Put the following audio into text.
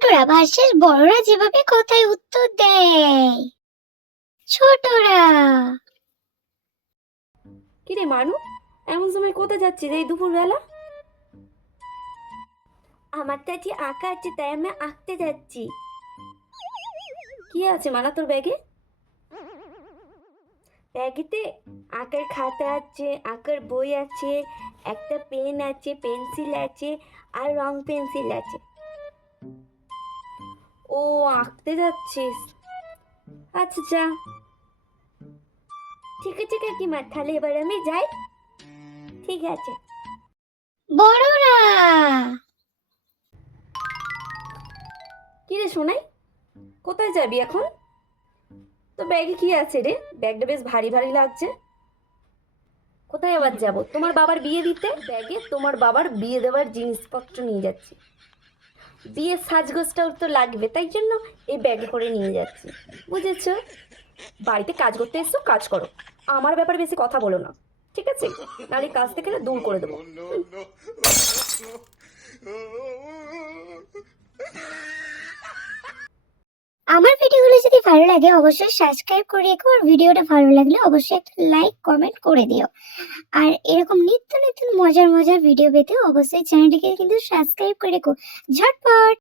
ছোটরা ভার্সেস বড়রা যেভাবে কথায় উত্তর দেয়। ছোটরা। কিরে মানু এমন সময় কোথায় যাচ্ছিস এই দুপুরবেলা? আমার আজকে আঁকা আছে তাই আমি আঁকতে যাচ্ছি। কি আছে মানা তোর ব্যাগে? ব্যাগেতে আঁকার খাতা আছে আঁকার বই আছে একটা পেন আছে পেন্সিল আছে আর রং পেন্সিল আছে। ও আঁকতে যাচ্ছিস। আচ্ছা যা। ঠিক আছে কাকিমা তাহলে এবার আমি যাই। ঠিক আছে। বড়রা! কি রে শোনাই কোথায় যাবি এখন? তো ব্যাগে কি আছে রে? ব্যাগটা বেশ ভারী ভারী লাগছে। কোথায় আবার যাব? তোমার বাবার বিয়ে দিতে? ব্যাগে তোমার বাবার বিয়ে দেওয়ার জিনিসপত্র নিয়ে যাচ্ছি। বিয়ের সাজগোজটাও তো লাগবে তাই জন্য এই ব্যাগে করে নিয়ে যাচ্ছি বুঝেছ বাড়িতে কাজ করতে এসছো কাজ করো আমার ব্যাপারে বেশি কথা বলো না ঠিক আছে নাহলে কাজ থেকে দূর করে দেবো ভালো লাগে অবশ্যই সাবস্ক্রাইব করে রেখো আর ভিডিওটা ভালো লাগলে অবশ্যই একটা লাইক কমেন্ট করে দিও। আর এরকম নিত্য নিত্য মজার মজার ভিডিও পেতে অবশ্যই চ্যানেলটিকে কিন্তু সাবস্ক্রাইব করে রেখো। ঝটপট!